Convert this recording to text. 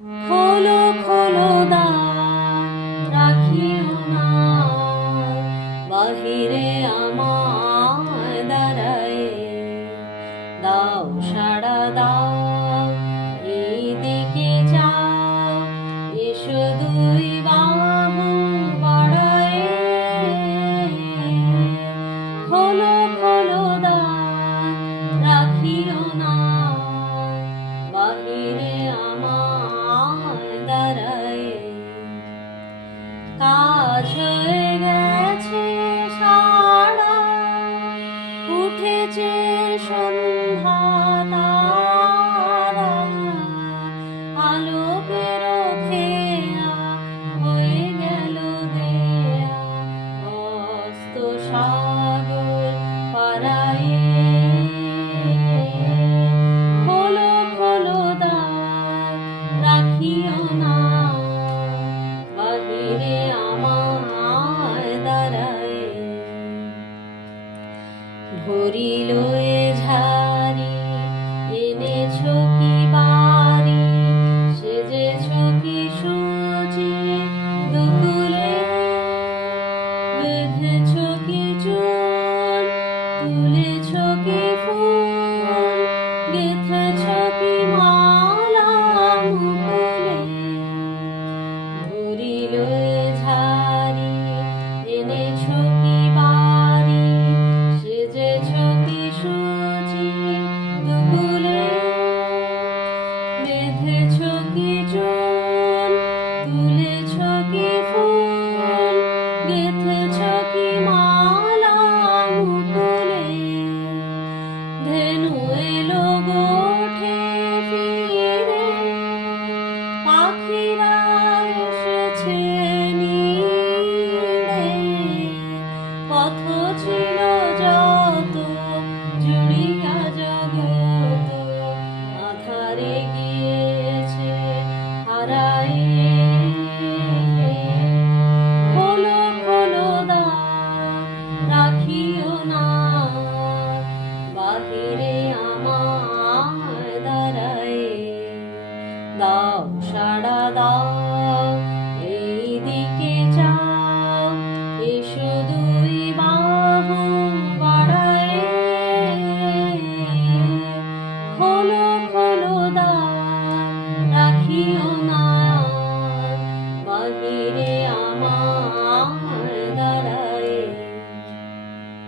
খোলো খোলো দ্বার, রাখিও না বাহিরে আমায় দাঁড়ায়ে। দাও সাড়া দাও, এই দিকে যাও, এসো দুই বাহু বাড়ায়ে। খোলো খোলো দ্বার, রাখিও না বাহিরে আমায় দাঁড়ায়ে। কাজ হয়ে গেছে সারা, উঠেছে সন্ধ্যা তারা, আলোকের খেয়া হয়ে গেল দেয়া, অস্ত সাগর পারায়ে। খোলো খোলো দ্বার, রাখিও না বাহিরে আমায় দাঁড়ায়ে। ভরিল এ ঝাড়ি, এনেছো কি বাড়ি, সেজেছো কি সুচি দুকুলে, বেঁধেছো কি চুল, তুলেছো কি ফুল, গেঁথেছো কি মালা মুকুলে। ভরিল এ ঝাড়ি, এনেছো কি বাড়ি, সেজেছো কি সুচি দুকুলে, বেঁধেছো কি চুল, তুলেছো কি ফুল, গেঁথেছো কি মালা মুকুলে। ধেনু এলো গোঠে ফিরে, পাখিরা এসেছে নীড়ে, পথ ছিল যত জুড়িয়া জগত, আধারে গিয়েছে হারায়ে। খোলো খোলো দ্বার, রাখিও না বাহিরে